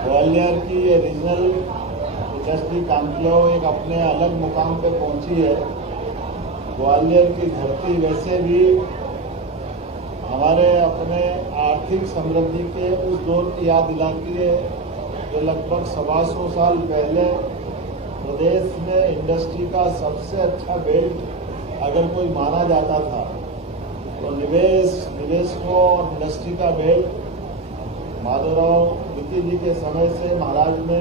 ग्वालियर की ये regional industry conclave एक अपने अलग मुकाम पे पहुंची है। ग्वालियर की धरती वैसे भी हमारे अपने आर्थिक समृद्धि के उस दौर की याद दिलाती है जो लगभग 125 साल पहले प्रदेश में इंडस्ट्री का सबसे अच्छा बेल्ट अगर कोई माना जाता था तो निवेशकों और इंडस्ट्री का बेल्ट माधवराव वित्ती जी के समय से महाराज ने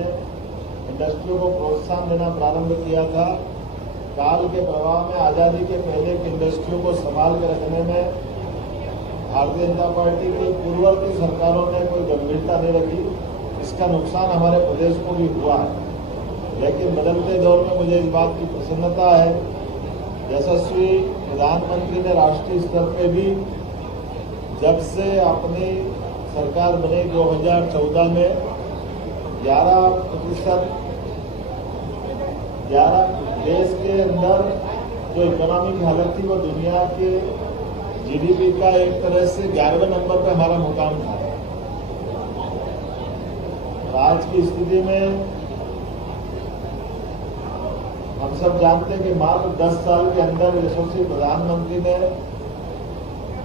इंडस्ट्रियों को प्रोत्साहन देना प्रारंभ किया था। काल के प्रवाह में आज़ादी के पहले की इंडस्ट्रियों को संभाल कर रखने में भारतीय जनता पार्टी की पूर्ववर्ती सरकारों ने कोई गंभीरता नहीं रखी। इसका नुकसान हमारे प्रदेश को भी हुआ है। लेकिन बदलते दौर में मुझे इस बात की प्रसन्नता है, यशस्वी प्रधानमंत्री ने राष्ट्रीय स्तर पे भी जब से अपनी सरकार बनी 2014 में 11% देश के अंदर जो इकोनॉमी की हालत थी वो दुनिया के जीडीपी का एक तरह से 11वें नंबर पे हमारा मुकाम था। आज की स्थिति में हम सब जानते हैं कि मात्र 10 साल के अंदर यशस्वी प्रधानमंत्री ने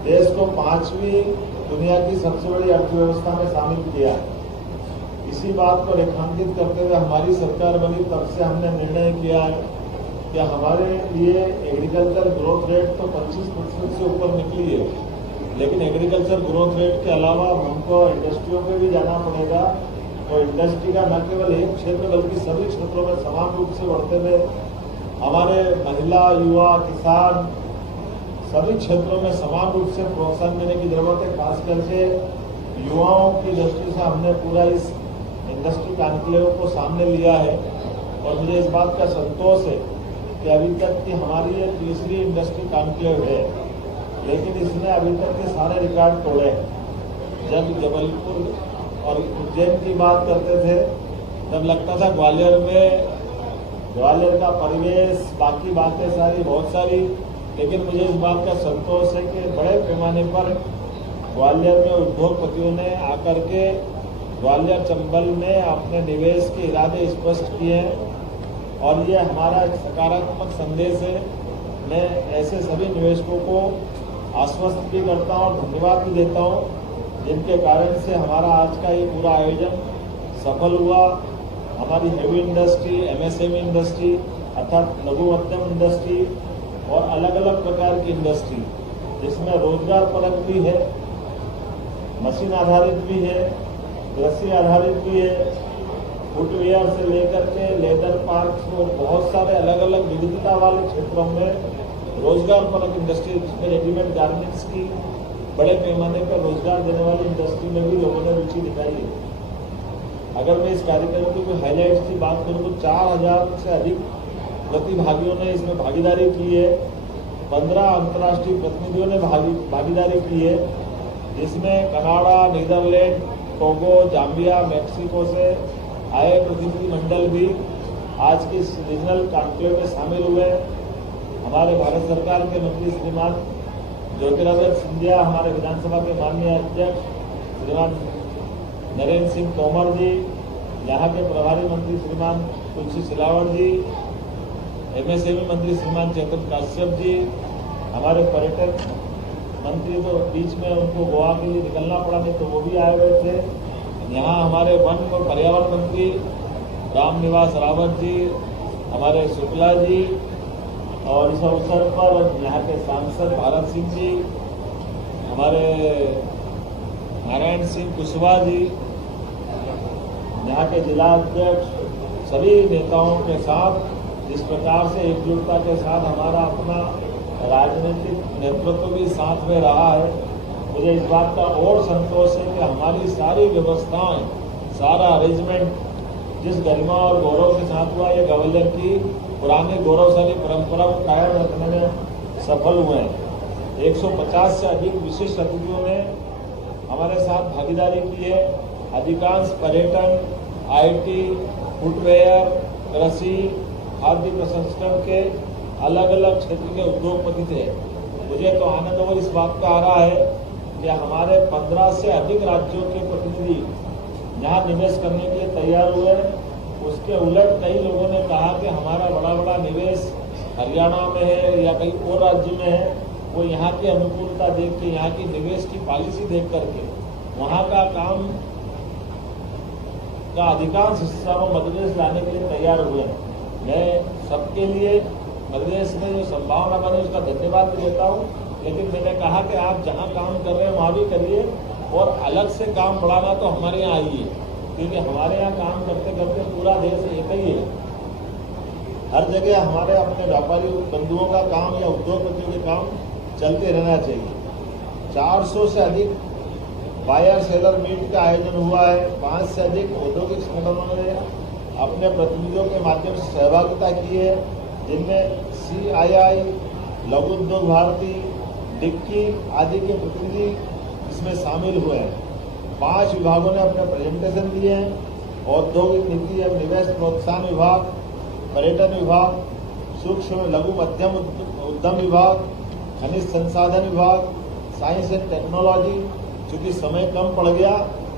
देश को 5वीं दुनिया की सबसे बड़ी अर्थव्यवस्था में शामिल किया। इसी बात को रेखांकित करते हुए हमारी सरकार बनी तब से हमने निर्णय किया है कि हमारे लिए एग्रीकल्चर ग्रोथ रेट तो 25% से ऊपर निकली है, लेकिन एग्रीकल्चर ग्रोथ रेट के अलावा हमको इंडस्ट्रियों पे भी जाना पड़ेगा और इंडस्ट्री का न केवल एक क्षेत्र बल्कि सभी क्षेत्रों में समान रूप से बढ़ते हुए हमारे महिला, युवा, किसान सभी क्षेत्रों में समान रूप से प्रोत्साहन देने की जरूरत है। खास करके युवाओं की दृष्टि से हमने पूरा इस इंडस्ट्री कॉन्क्लेव को सामने लिया है और मुझे इस बात का संतोष है कि अभी तक की हमारी ये तीसरी इंडस्ट्री कॉन्क्लेव है, लेकिन इसने अभी तक के सारे रिकॉर्ड तोड़े हैं। जब जबलपुर और उज्जैन की बात करते थे तब लगता था ग्वालियर का परिवेश, बाकी बातें सारी बहुत सारी, लेकिन मुझे इस बात का संतोष है कि बड़े पैमाने पर ग्वालियर में उद्योगपतियों ने आकर के ग्वालियर चंबल में अपने निवेश के इरादे स्पष्ट किए हैं और ये हमारा सकारात्मक संदेश है। मैं ऐसे सभी निवेशकों को आश्वस्त भी करता हूँ और धन्यवाद भी देता हूँ जिनके कारण से हमारा आज का ये पूरा आयोजन सफल हुआ। हमारी हेवी इंडस्ट्री, एमएसएमई इंडस्ट्री अर्थात लघु मध्यम इंडस्ट्री और अलग अलग प्रकार की इंडस्ट्री जिसमें रोजगार परक भी है, मशीन आधारित भी है, कृषि आधारित भी है, फुटवेयर से लेकर के लेदर पार्क को बहुत सारे अलग अलग विविधता वाले क्षेत्रों में रोजगार परक इंडस्ट्री जिसमें रेडीमेड गारमेंट्स की बड़े पैमाने पर रोजगार देने वाली इंडस्ट्री में भी लोगों ने रुचि दिखाई है। अगर मैं इस कार्यक्रम की कोई हाईलाइट्स की बात करूं तो 4000 से अधिक प्रतिभागियों ने इसमें भागीदारी की है। 15 अंतर्राष्ट्रीय प्रतिनिधियों ने भागीदारी की है, जिसमें Canada, Netherlands, Togo, Zambia, Mexico से आए प्रतिनिधिमंडल भी आज के इस रीजनल कॉन्क्लेव में शामिल हुए। हमारे भारत सरकार के मंत्री श्रीमान ज्योतिरादित्य सिंधिया, हमारे विधानसभा के माननीय अध्यक्ष श्रीमान नरेंद्र सिंह तोमर जी, यहाँ के प्रभारी मंत्री श्रीमान तुलसी सिलावट जी, एमएसएमई मंत्री श्रीमान चेतन काश्यप जी, हमारे पर्यटन मंत्री तो बीच में उनको गोवा के लिए निकलना पड़ा नहीं तो वो भी आए हुए थे। यहाँ हमारे वन और पर्यावरण मंत्री रामनिवास रावत जी, हमारे शुक्ला जी और इस अवसर पर यहाँ के सांसद भारत सिंह जी, हमारे नारायण सिंह कुशवाहा जी, यहाँ के जिला अध्यक्ष, सभी नेताओं के साथ जिस प्रकार से एकजुटता के साथ हमारा अपना राजनीतिक नेतृत्व भी साथ में रहा है, मुझे इस बात का और संतोष है कि हमारी सारी व्यवस्थाएं, सारा अरेंजमेंट जिस गरिमा और गौरव के साथ हुआ, ये ग्वालियर की पुरानी गौरवशाली परंपरा को कायम रखने में सफल हुए हैं। 150 से अधिक विशिष्ट अतिथियों ने हमारे साथ भागीदारी की है। अधिकांश पर्यटन, आईटी, फुटवेयर, कृषि, खाद्य प्रसंस्करण के अलग अलग क्षेत्र के उद्योगपति थे। मुझे तो आनंद और इस बात का आ रहा है कि हमारे 15 से अधिक राज्यों के प्रतिनिधि यहाँ निवेश करने के लिए तैयार हुए। उसके उलट कई लोगों ने कहा कि हमारा बड़ा बड़ा निवेश हरियाणा में है या कहीं और राज्य में है, वो यहाँ की अनुकूलता देख के, यहाँ की निवेश की पॉलिसी देख करके वहाँ का काम का अधिकांश हिस्सा वो मध्य प्रदेश लाने के लिए तैयार हुए हैं। मैं सबके लिए मध्य प्रदेश में जो संभावना बनी उसका धन्यवाद भी देता हूँ, लेकिन मैंने कहा कि आप जहाँ काम कर रहे हैं वहाँ भी करिए और अलग से काम बढ़ाना तो हमारे यहाँ आइए, क्योंकि हमारे यहाँ काम करते करते पूरा देश एक ही है। हर जगह हमारे अपने व्यापारी बंधुओं का काम या उद्योगपतियों के काम चलते रहना चाहिए। 400 से अधिक बायर सेलर मीट का आयोजन हुआ है। 5 से अधिक औद्योगिक संगठनों ने अपने प्रतिनिधियों के माध्यम से सहभागिता की है, जिनमें CII, लघु उद्योग भारती, डिक्की आदि के प्रतिनिधि इसमें शामिल हुए हैं। 5 विभागों ने अपने प्रेजेंटेशन दिए हैं। औद्योगिक नीति एवं निवेश प्रोत्साहन विभाग, पर्यटन विभाग, सूक्ष्म लघु मध्यम उद्यम विभाग, खनिज संसाधन विभाग, साइंस एंड टेक्नोलॉजी। चूंकि समय कम पड़ गया,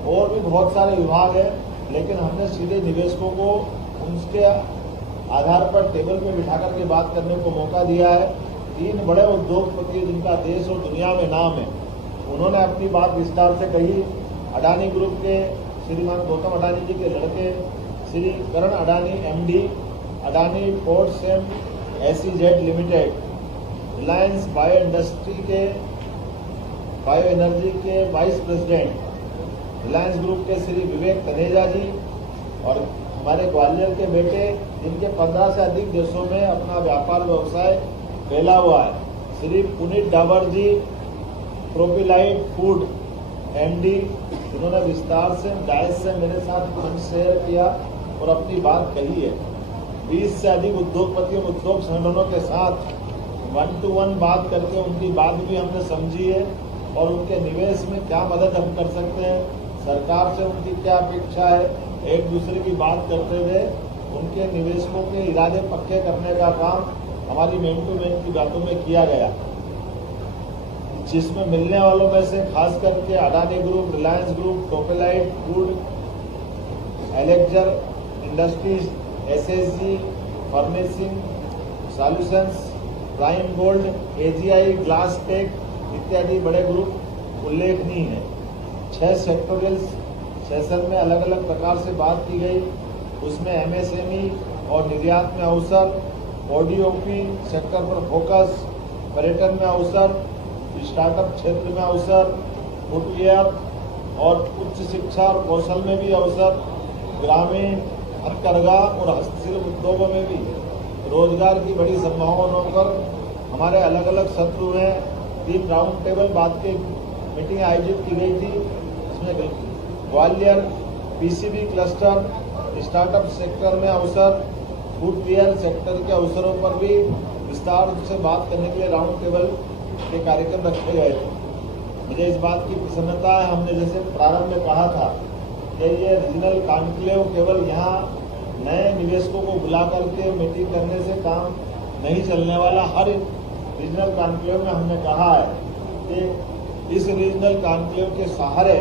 और भी बहुत सारे विभाग हैं, लेकिन हमने सीधे निवेशकों को उनके आधार पर टेबल पे बिठा करके बात करने को मौका दिया है। 3 बड़े उद्योगपति जिनका देश और दुनिया में नाम है, उन्होंने अपनी बात विस्तार से कही। अडानी ग्रुप के श्रीमान गौतम अडानी जी के लड़के Shri Karan Adani MD, Adani ports and SEZ limited, Reliance bio industry के बायो एनर्जी के वाइस प्रेसिडेंट, रिलायंस ग्रुप के श्री विवेक तनेजा जी, और हमारे ग्वालियर के बेटे जिनके 15 से अधिक देशों में अपना व्यापार व्यवसाय फैला हुआ है, श्री पुनीत डाबर जी, प्रोपिलाइट फूड MD, जिन्होंने विस्तार से डायस से मेरे साथ मंच शेयर किया और अपनी बात कही है। 20 से अधिक उद्योगपतियों, उद्योग संगठनों के साथ 1-to-1 बात करके उनकी बात भी हमने समझी है और उनके निवेश में क्या मदद हम कर सकते हैं, सरकार से उनकी क्या अपेक्षा है, एक दूसरे की बात करते हुए उनके निवेशकों के इरादे पक्के करने का काम हमारी मैन टू मैन की बातों में किया गया, जिसमें मिलने वालों में से खास करके अडानी ग्रुप, रिलायंस ग्रुप, टोपेलाइट फूड, एलेक्जर industries, SSG furnishing solutions, prime gold, AGI, glass tech इत्यादि बड़े ग्रुप उल्लेखनीय हैं। 6 सेक्टोरियल सेशन में अलग अलग प्रकार से बात की गई। उसमें MSME और निर्यात में अवसर, ODOP सेक्टर पर फोकस, पर्यटन में अवसर, स्टार्टअप क्षेत्र में अवसर, फुटवेयर और उच्च शिक्षा और कौशल में भी अवसर, ग्रामीण हथकरघा और हस्तशिल्प उद्योगों में भी रोजगार की बड़ी संभावनाओं पर हमारे अलग अलग सत्र हुए। 3 राउंड टेबल बात की मीटिंग आयोजित की गई थी। इसमें Gwalior PCB cluster, startup sector में अवसर, फुटवेयर सेक्टर के अवसरों पर भी विस्तार से बात करने के लिए राउंड टेबल के कार्यक्रम रखे गए थे। मुझे इस बात की प्रसन्नता है, हमने जैसे प्रारंभ में कहा था कि ये रीजनल कॉन्क्लेव केवल यहाँ नए निवेशकों को बुला करके मीटिंग करने से काम नहीं चलने वाला। हर रीजनल कॉन्क्लेव में हमने कहा है कि इस रीजनल कॉन्क्लेव के सहारे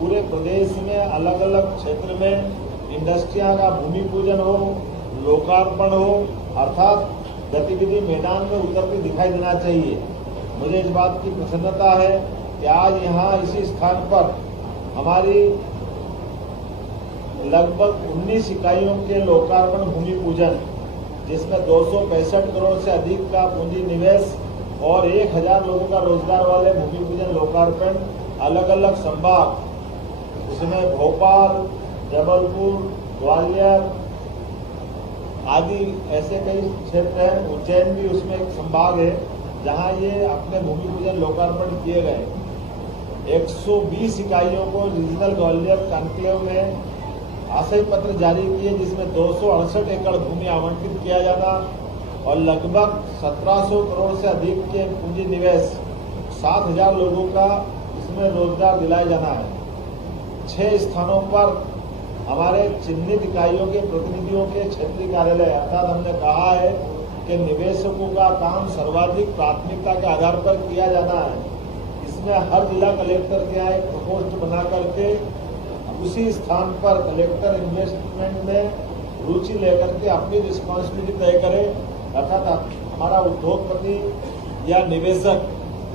पूरे प्रदेश में अलग अलग क्षेत्र में इंडस्ट्रियां का भूमि पूजन हो, लोकार्पण हो, अर्थात गतिविधि मैदान में उतर के दिखाई देना चाहिए। मुझे इस बात की प्रसन्नता है कि आज यहाँ इसी स्थान पर हमारी लगभग 19 इकाइयों के लोकार्पण भूमि पूजन, जिसमें 265 करोड़ से अधिक का पूंजी निवेश और 1000 लोगों का रोजगार वाले भूमि पूजन लोकार्पण अलग अलग संभाग, उसमें भोपाल, जबलपुर, ग्वालियर आदि ऐसे कई क्षेत्र हैं, उज्जैन भी उसमें एक संभाग है जहां ये अपने भूमि पूजन लोकार्पण किए गए। 120 इकाइयों को रीजनल ग्वालियर कॉन्क्लेव में आशय पत्र जारी किए, जिसमें 268 एकड़ भूमि आवंटित किया जाना और लगभग 1700 करोड़ से अधिक के पूंजी निवेश, 7000 लोगों का इसमें रोजगार दिलाया जाना है। 6 स्थानों पर हमारे चिन्हित इकाइयों के प्रतिनिधियों के क्षेत्रीय कार्यालय, अर्थात हमने कहा है कि निवेशकों का काम सर्वाधिक प्राथमिकता के आधार पर किया जाना है। इसमें हर जिला कलेक्टर के यहाँ एक प्रकोष्ठ बना करके उसी स्थान पर कलेक्टर इन्वेस्टमेंट में रुचि लेकर के अपनी रिस्पॉन्सिबिलिटी तय करे, अर्थात हमारा उद्योगपति या निवेशक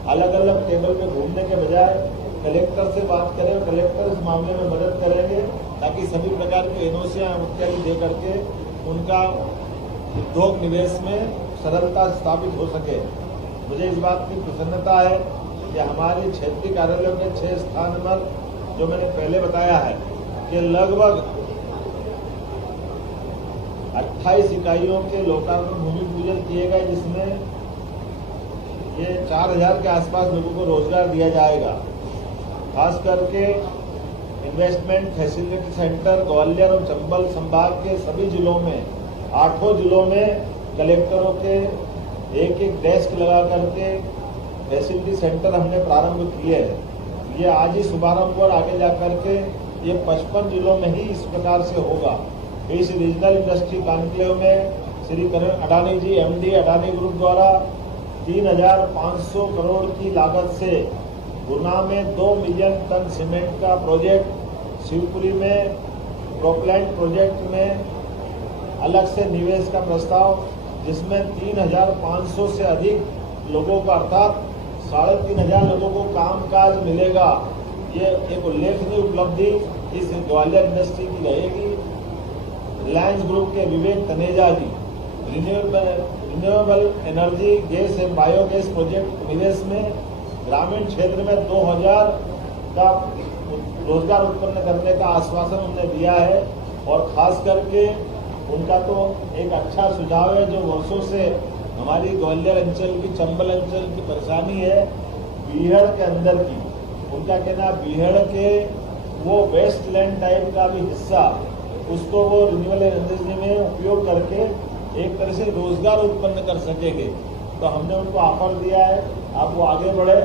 अलग अलग टेबल पे घूमने के बजाय कलेक्टर से बात करें और कलेक्टर इस मामले में मदद करेंगे ताकि सभी प्रकार के एनओसियां इत्यादि दे करके उनका उद्योग निवेश में सरलता स्थापित हो सके। मुझे इस बात की प्रसन्नता है कि हमारे क्षेत्रीय कार्यालयों के 6 स्थान पर जो मैंने पहले बताया है कि लगभग 28 इकाइयों के लोकार्पण भूमि पूजन किए गए, जिसमें ये 4000 के आसपास लोगों को रोजगार दिया जाएगा। खास करके इन्वेस्टमेंट फैसिलिटी सेंटर ग्वालियर और चंबल संभाग के सभी जिलों में 8 जिलों में कलेक्टरों के एक डेस्क लगा करके फैसिलिटी सेंटर हमने प्रारंभ किए हैं। ये आज ही शुभारंभ और आगे जाकर के ये 55 जिलों में ही इस प्रकार से होगा। इस रीजनल इंडस्ट्री कॉन्क्लेव में श्री करण अडानी जी, एमडी अडानी ग्रुप द्वारा 3500 करोड़ की लागत से गुना में 2 मिलियन टन सीमेंट का प्रोजेक्ट, शिवपुरी में प्रोप्लाइट प्रोजेक्ट में अलग से निवेश का प्रस्ताव, जिसमें 3500 से अधिक लोगों को अर्थात 3500 लोगों को कामकाज मिलेगा। ये एक उल्लेखनीय उपलब्धि इस ग्वालियर इंडस्ट्री की रहेगी। रिलायंस ग्रुप के विवेक तनेजा जी रिन्यूएबल एनर्जी गैस एवं बायोगैस प्रोजेक्ट निवेश में ग्रामीण क्षेत्र में 2000 का रोजगार उत्पन्न करने का आश्वासन उन्होंने दिया है। और खास करके उनका तो एक अच्छा सुझाव है जो वर्षों से हमारी ग्वालियर अंचल की, चंबल अंचल की परेशानी है बीहड़ के अंदर की। उनका कहना बीहड़ के वो वेस्ट लैंड टाइप का भी हिस्सा, उसको वो रिन्यूएबल एनर्जी में उपयोग करके एक तरह से रोजगार उत्पन्न कर सकेंगे। तो हमने उनको ऑफर दिया है, आप वो आगे बढ़े।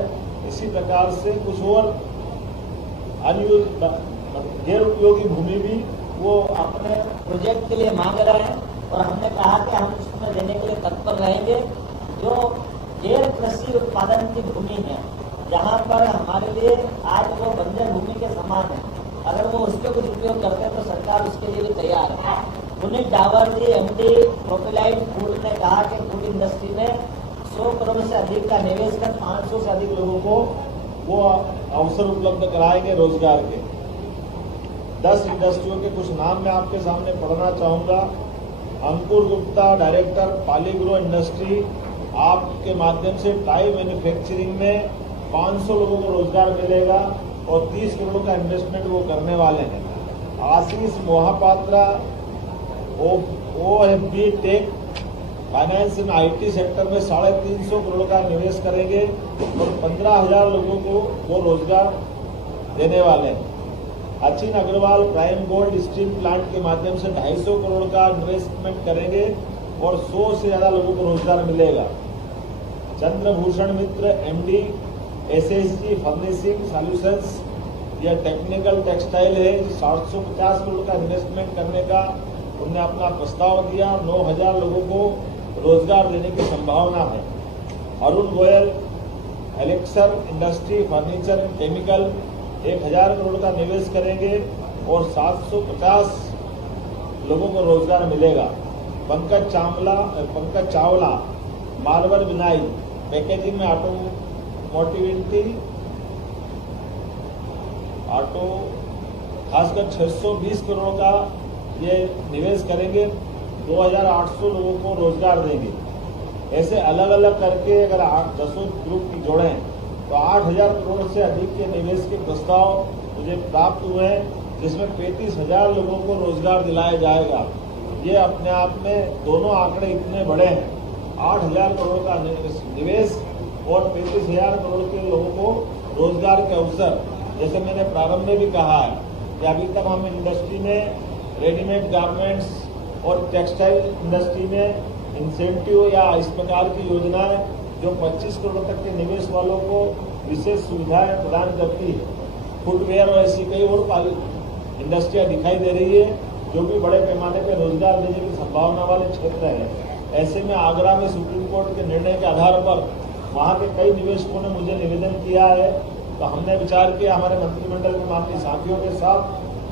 इसी प्रकार से कुछ और गैर उपयोगी भूमि भी वो अपने प्रोजेक्ट के लिए मांग रहे हैं और हमने कहा कि हम उसमें देने के लिए तत्पर रहेंगे। जो गैर कृषि उत्पादन की भूमि है, जहाँ पर हमारे लिए आज वो बंजर भूमि के समान है, अगर वो उसके कुछ उपयोग करते हैं तो सरकार उसके लिए भी तैयार है। पुनीत डावर जी, एमडी प्रोपेलाइट फूड ने कहा कि फूड इंडस्ट्री में 100 करोड़ से अधिक का निवेश कर 500 से अधिक लोगों को वो अवसर उपलब्ध कराएंगे रोजगार के। 10 इंडस्ट्रियों के कुछ नाम मैं आपके सामने पढ़ना चाहूंगा। अंकुर गुप्ता, डायरेक्टर पालीग्रो इंडस्ट्री, आपके माध्यम से टाई मैन्युफैक्चरिंग में 500 लोगों को रोजगार मिलेगा और 30 करोड़ का इन्वेस्टमेंट वो करने वाले हैं। Ashish Mohapatra, OFB tech finance in IT sector में 350 करोड़ का निवेश करेंगे और 15,000 लोगों को वो रोजगार देने वाले हैं। Achin Agarwal prime gold steel plant के माध्यम से 250 करोड़ का इन्वेस्टमेंट करेंगे और 100 से ज्यादा लोगों को रोजगार मिलेगा। चंद्रभूषण मित्र, MD SSG फर्निशिंग सॉल्यूशंस, यह टेक्निकल टेक्सटाइल है, 750 करोड़ का इन्वेस्टमेंट करने का उन्होंने अपना प्रस्ताव दिया। 9,000 लोगों को रोजगार देने की संभावना है। Arun Goyal, elixir industry furniture chemical, 1000 crore का निवेश करेंगे और 750 लोगों को रोजगार मिलेगा। पंकज चावला मार्बल बिनाई, पैकेजिंग में ऑटो खासकर 620 करोड़ का ये निवेश करेंगे, 2800 लोगों को रोजगार देंगे। ऐसे अलग अलग करके अगर 10 ग्रुप की जोड़ें तो 8000 करोड़ से अधिक के निवेश के प्रस्ताव मुझे प्राप्त हुए हैं, जिसमें 35,000 लोगों को रोजगार दिलाया जाएगा। ये अपने आप में दोनों आंकड़े इतने बड़े हैं, 8,000 करोड़ का निवेश और 35,000 करोड़ के लोगों को रोजगार के अवसर। जैसे मैंने प्रारंभ में भी कहा है कि अभी तक हम इंडस्ट्री में रेडीमेड गारमेंट्स और टेक्सटाइल इंडस्ट्री में इंसेंटिव या इस प्रकार की योजनाएं जो 25 करोड़ तक के निवेश वालों को विशेष सुविधाएं प्रदान करती है। फुटवेयर और ऐसी कई और इंडस्ट्रियां दिखाई दे रही है जो भी बड़े पैमाने पर रोजगार देने की संभावना वाले क्षेत्र है। ऐसे में आगरा में सुप्रीम कोर्ट के निर्णय के आधार पर वहां के कई निवेशकों ने मुझे निवेदन किया है, तो हमने विचार किया हमारे मंत्रिमंडल के माननीय साथियों के साथ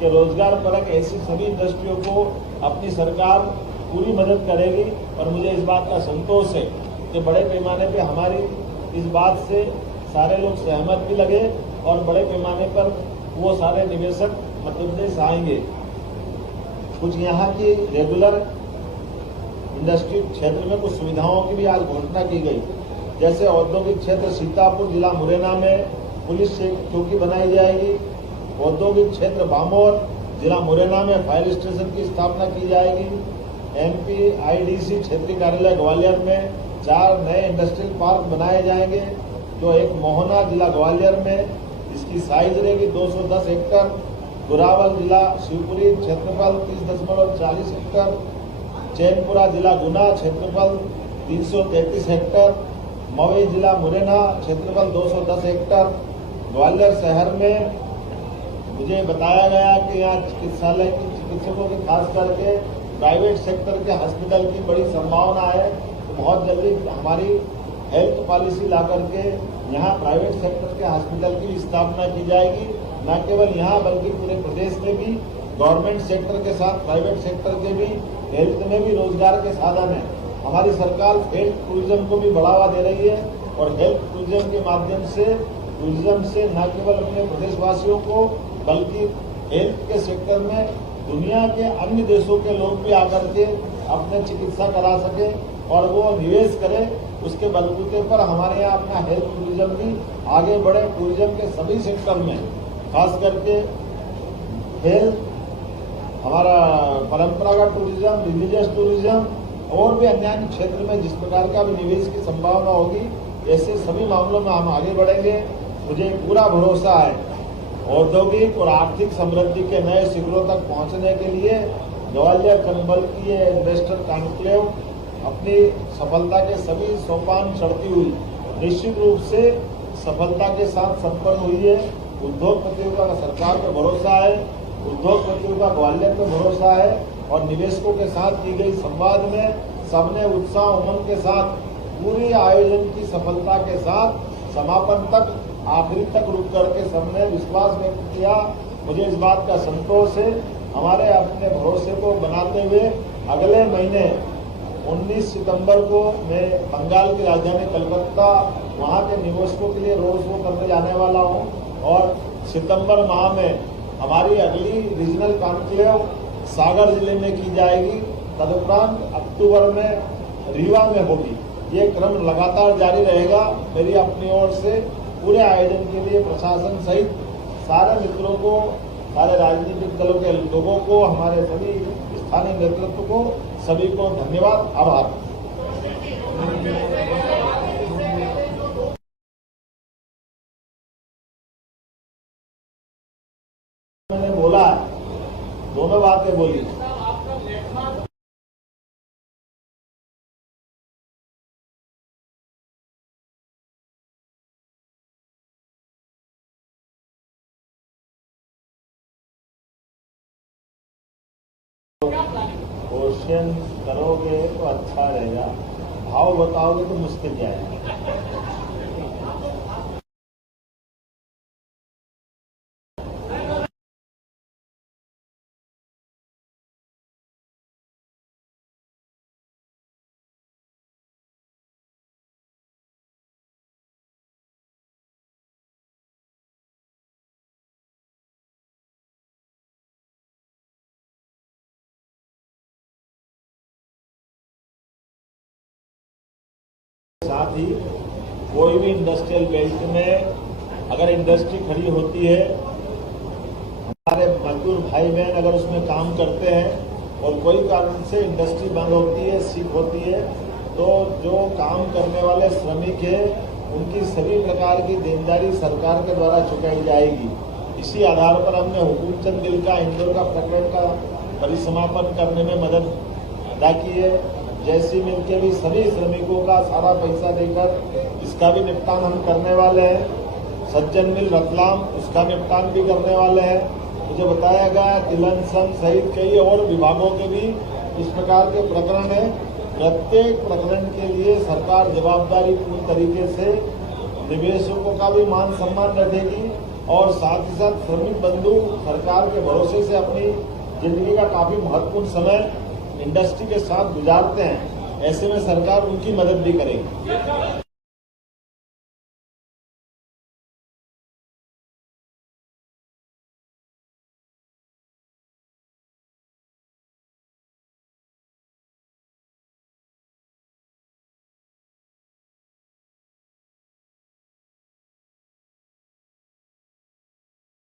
कि कि रोजगार परक ऐसी सभी इंडस्ट्रियों को अपनी सरकार पूरी मदद करेगी। और मुझे इस बात का संतोष है कि बड़े पैमाने पे हमारी इस बात से सारे लोग सहमत भी लगे और बड़े पैमाने पर वो सारे निवेशक मध्य प्रदेश आएंगे। कुछ यहाँ की रेगुलर इंडस्ट्री क्षेत्र में कुछ सुविधाओं की भी आज घोषणा की गई, जैसे औद्योगिक क्षेत्र सीतापुर जिला मुरैना में पुलिस चौकी बनाई जाएगी। औद्योगिक क्षेत्र बामोर जिला मुरैना में फायर स्टेशन की स्थापना की जाएगी। MPIDC क्षेत्रीय कार्यालय ग्वालियर में 4 नए इंडस्ट्रियल पार्क बनाए जाएंगे, जो एक मोहना जिला ग्वालियर में इसकी साइज रहेगी 210 हेक्टर। गुरावल जिला शिवपुरी क्षेत्रफल 30.40 हेक्टर। चैनपुरा जिला गुना क्षेत्रफल 333 हेक्टर। मवई जिला मुरैना क्षेत्रफल 210 हेक्टर। ग्वालियर शहर में मुझे बताया गया कि यहाँ चिकित्सालय की चिकित्सकों की खास करके प्राइवेट सेक्टर के हॉस्पिटल की बड़ी संभावना है। तो बहुत जल्दी हमारी हेल्थ पॉलिसी ला करके यहाँ प्राइवेट सेक्टर के हॉस्पिटल की स्थापना की जाएगी। न केवल यहाँ बल्कि पूरे प्रदेश में भी गवर्नमेंट सेक्टर के साथ प्राइवेट सेक्टर के भी हेल्थ में भी रोजगार के साधन है। हमारी सरकार हेल्थ टूरिज्म को भी बढ़ावा दे रही है और हेल्थ टूरिज्म के माध्यम से टूरिज्म से न केवल अपने प्रदेशवासियों को बल्कि हेल्थ के सेक्टर में दुनिया के अन्य देशों के लोग भी आकर के अपने चिकित्सा करा सके और वो निवेश करें। उसके बलबूते पर हमारे यहाँ अपना हेल्थ टूरिज्म भी आगे बढ़े। टूरिज्म के सभी सेक्टर में खास करके हेल्थ, हमारा परंपरागत टूरिज्म, रिलीजियस टूरिज्म और भी अन्य क्षेत्र में जिस प्रकार का भी निवेश की संभावना होगी, ऐसे सभी मामलों में हम आगे बढ़ेंगे। मुझे पूरा भरोसा है औद्योगिक और आर्थिक समृद्धि के नए शिखरों तक पहुंचने के लिए ग्वालियर चंबल की ये इन्वेस्टर कॉन्क्लेव अपनी सफलता के सभी सोपान चढ़ती हुई निश्चित रूप से सफलता के साथ संपन्न हुई है। उद्योगपतियों का सरकार पर भरोसा है, उद्योगपतियों का ग्वालियर पर भरोसा है और निवेशकों के साथ की गई संवाद में सबने उत्साह उमंग के साथ पूरी आयोजन की सफलता के साथ समापन तक आखिरी तक रुक करके सबने विश्वास व्यक्त किया। मुझे इस बात का संतोष है। हमारे अपने भरोसे को बनाते हुए अगले महीने 19 सितंबर को मैं बंगाल की राजधानी कलकत्ता वहां के निवेशकों के लिए रोड शो करने जाने वाला हूं और सितंबर माह में हमारी अगली रीजनल कॉन्क्लेव सागर जिले में की जाएगी। तदुपरांत अक्टूबर में रीवा में होगी। ये क्रम लगातार जारी रहेगा। मेरी अपनी ओर से पूरे आयोजन के लिए प्रशासन सहित सारे मित्रों को, सारे राजनीतिक दलों के लोगों को, हमारे सभी स्थानीय नेतृत्व को, सभी को धन्यवाद, आभार। मैंने बोला, दोनों बातें बोली। क्वेश्चन करोगे तो अच्छा रहेगा, भाव बताओगे तो मुश्किल जाएगा। साथ ही कोई भी इंडस्ट्रियल बेल्ट में अगर इंडस्ट्री खड़ी होती है, हमारे मजदूर भाई बहन अगर उसमें काम करते हैं और कोई कारण से इंडस्ट्री बंद होती है, सीख होती है, तो जो काम करने वाले श्रमिक है उनकी सभी प्रकार की देनदारी सरकार के द्वारा चुकाई जाएगी। इसी आधार पर हमने हुकुमचंद गिल का इंदौर का प्रकरण का परिसमापन करने में मदद अदा की है। जैसी मिल के भी सभी श्रमिकों का सारा पैसा देकर इसका भी निपटान हम करने वाले हैं। सज्जन मिल रतलाम, उसका निपटान भी करने वाले हैं। मुझे बताया गया तिलन संघ सहित कई और विभागों के भी इस प्रकार के प्रकरण है। प्रत्येक प्रकरण के लिए सरकार जवाबदारी पूर्ण तरीके से निवेशकों का भी मान सम्मान रखेगी और साथ ही साथ श्रमिक बंधु सरकार के भरोसे से अपनी जिंदगी का काफी महत्वपूर्ण समय इंडस्ट्री के साथ गुजारते हैं। ऐसे में सरकार उनकी मदद भी करेगी।